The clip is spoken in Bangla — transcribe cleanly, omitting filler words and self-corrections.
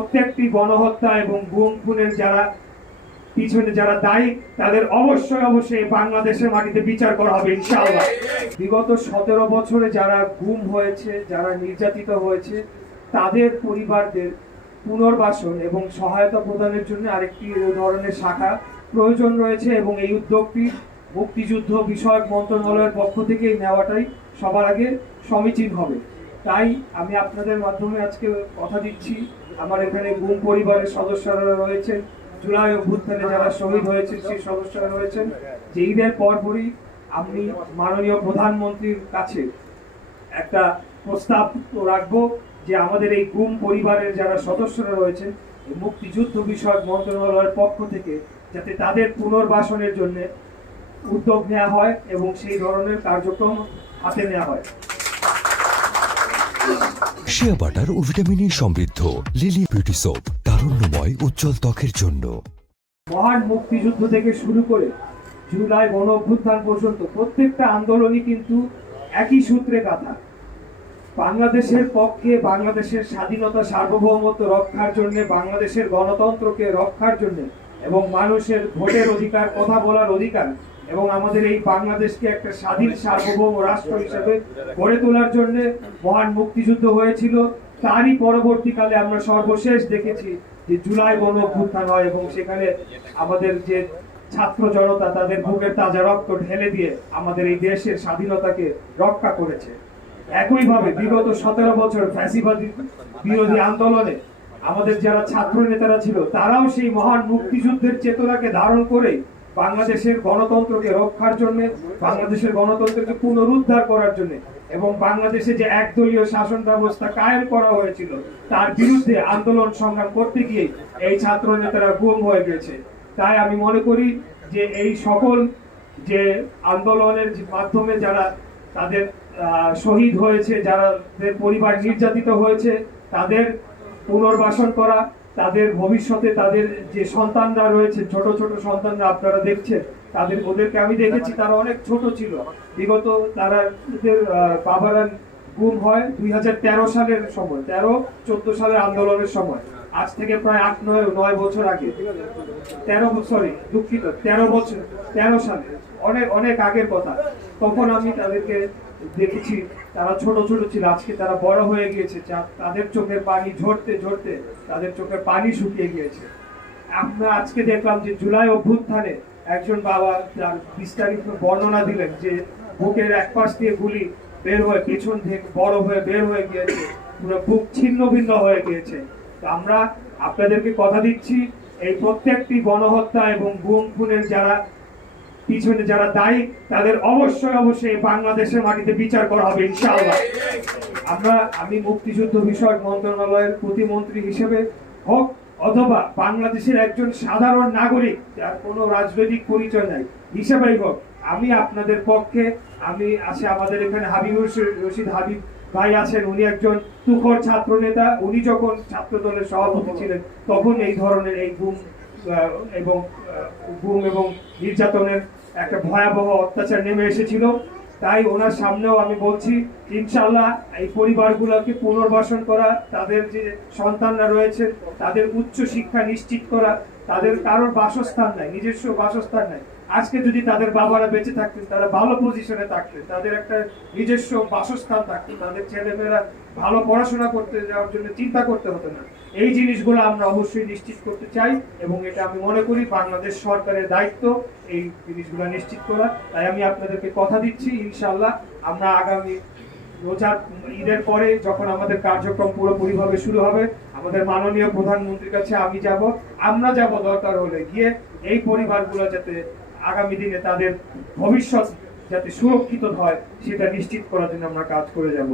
প্রত্যেকটি গণহত্যা এবং গুম খুনের যারা পিছনে যারা দায়ী তাদের অবশ্যই বাংলাদেশের মাটিতে বিচার করা হবে ইনশাআল্লাহ। বিগত 17 বছরে যারা গুম হয়েছে, যারা নির্যাতিত হয়েছে, তাদের পরিবারদের পুনর্বাসন এবং সহায়তা প্রদানের জন্য আরেকটি ধরনের শাখা প্রয়োজন রয়েছে এবং এই উদ্যোগটি মুক্তিযুদ্ধ বিষয়ক মন্ত্রণালয়ের পক্ষ থেকে নেওয়াটাই সবার আগে সমীচীন হবে। তাই আমি আপনাদের মাধ্যমে আজকে কথা দিচ্ছি, আমার এখানে গুম পরিবারের সদস্যরা রয়েছেন, জুলাই অভ্যুত্থানে যারা শহীদ হয়েছে সেই সদস্যরা রয়েছেন, যে ঈদের পরপরই আমি মাননীয় প্রধানমন্ত্রীর কাছে একটা প্রস্তাব রাখবো যে আমাদের এই গুম পরিবারের যারা সদস্যরা রয়েছেন মুক্তিযুদ্ধ বিষয়ক মন্ত্রণালয়ের পক্ষ থেকে যাতে তাদের পুনর্বাসনের জন্য উদ্যোগ নেওয়া হয় এবং সেই ধরনের কার্যক্রম হাতে নেওয়া হয়। শিয়া বাটার ও ভিটামিন সমৃদ্ধ লিলি বিউটি সোপ, তারুণ্যময় উজ্জ্বল ত্বকের জন্য। মহান মুক্তিযুদ্ধ থেকে শুরু করে জুলাই গণ অভ্যুত্থান পর্যন্ত প্রত্যেকটা আন্দোলনই কিন্তু একই সূত্রে গাঁথা। বাংলাদেশের পক্ষে, বাংলাদেশের স্বাধীনতা সার্বভৌমত্ব রক্ষার জন্য, বাংলাদেশের গণতন্ত্রকে রক্ষার জন্য এবং মানুষের ভোটের অধিকার, কথা বলার অধিকার এবং আমাদের এই বাংলাদেশকে একটা স্বাধীন সার্বভৌম রাষ্ট্র হিসেবে গড়ে তোলার জন্য মহান মুক্তিযুদ্ধ হয়েছিল। তারই পরবর্তীকালে আমরা সর্বশেষ দেখেছি যে জুলাই গণ অভ্যুত্থান হয় এবং সেখানে আমাদের যে ছাত্র জনতা তাদের বুকের তাজা রক্ত ঢেলে দিয়ে আমাদের এই দেশের স্বাধীনতাকে রক্ষা করেছে। একইভাবে বিগত 17 বছর ফ্যাসিবাদী বিরোধী আন্দোলনে আমাদের যারা ছাত্র নেতারা ছিল তারাও সেই মহান মুক্তিযুদ্ধের চেতনাকে ধারণ করে বাংলাদেশের গণতন্ত্রকে রক্ষার জন্য, বাংলাদেশের গণতন্ত্রকে পুনরুদ্ধার করার জন্য এবং বাংলাদেশে যে একদলীয় শাসন ব্যবস্থা কায়েম করা হয়েছিল তার বিরুদ্ধে আন্দোলন সংগ্রাম করতে গিয়ে এই ছাত্র নেতারা গুম হয়ে গেছে। তাই আমি মনে করি যে এই সকল যে আন্দোলনের মাধ্যমে যারা তাদের শহীদ হয়েছে, যাদের পরিবার নির্যাতিত হয়েছে, তাদের পুনর্বাসন করা, তাদের ভবিষ্যতে তাদের যে সন্তানরা রয়েছে, ছোট ছোট সন্তানরা আপনারা দেখছেন, ওদেরকে আমি দেখেছি তারা অনেক ছোট ছিল। বিগত তারা বাবারা গুম হয় 2013 সালের সময়, 13-14 সালের আন্দোলনের সময়, আজ থেকে প্রায় 8-9 বছর আগে, 13 বছর 13 সালে, অনেক আগের কথা। তখন আমি তাদেরকে দেখেছি, তারা ছোট ছোট ছিল, আজকে তারা বড় হয়ে গিয়েছে, তাদের চোখের পানি ঝরতে ঝরতে তাদের চোখের পানি শুকিয়ে গিয়েছে। আমরা আজকে দেখলাম যে জুলাই অভ্যুত্থানে একজন বাবা তার বিস্তারিত বর্ণনা দিলেন যে বুকের এক পাশ দিয়ে গুলি বের হয়ে পেছন থেকে বড় হয়ে বের হয়ে গিয়েছে, পুরো বুক ছিন্ন ভিন্ন হয়ে গিয়েছে। তো আমরা আপনাদেরকে কথা দিচ্ছি, এই প্রত্যেকটি গণহত্যা এবং গুম খুনের যারা পিছনে যারা দায়ী তাদের অবশ্যই বাংলাদেশের মাটিতে বিচার করা হবে ইনশাআল্লাহ। আমি মুক্তিযুদ্ধ বিষয়ক মন্ত্রণালয়ের প্রতিমন্ত্রী হিসেবে হোক অথবা বাংলাদেশের একজন সাধারণ নাগরিক যার কোনো রাজনৈতিক পরিচয় নাই হিসেবেই হোক, আমি আপনাদের পক্ষে আমাদের এখানে হাবিবুর রশিদ হাবিব ভাই আছেন, উনি একজন তুখোর ছাত্র নেতা। উনি যখন ছাত্র দলের সভাপতি ছিলেন তখন এই ধরনের এই গুম এবং নির্যাতনের একটা ভয়াবহ অত্যাচার নেমে এসেছিল। তাই ওনার সামনেও আমি বলছি ইনশাআল্লাহ এই পরিবারগুলোকে পুনর্বাসন করা, তাদের যে সন্তানরা রয়েছে তাদের উচ্চ শিক্ষা নিশ্চিত করা, তাদের কারোর বাসস্থান নাই, নিজস্ব বাসস্থান নাই। আজকে যদি তাদের বাবারা বেঁচে থাকতেন, তারা ভালো পজিশনে থাকতেন, তাদের একটা নিজস্ব বাসস্থান থাকতো, তাদের ছেলেমেয়েরা ভালো পড়াশোনা করতে যাওয়ার জন্য চিন্তা করতে হতো না। এই জিনিসগুলো আমরা অবশ্যই নিশ্চিত করতে চাই এবং এটা আমি মনে করি বাংলাদেশ সরকারের দায়িত্ব এই জিনিসগুলো নিশ্চিত করা। তাই আমি আপনাদেরকে কথা দিচ্ছি ইনশাআল্লাহ আমরা আগামী রোজার ঈদের পরে যখন আমাদের কার্যক্রম পুরোপুরিভাবে শুরু হবে, আমাদের মাননীয় প্রধানমন্ত্রীর কাছে আমরা যাব দরকার হলে গিয়ে এই পরিবারগুলো যাতে আগামী দিনে তাদের ভবিষ্যৎ যাতে সুরক্ষিত হয় সেটা নিশ্চিত করার জন্য আমরা কাজ করে যাব।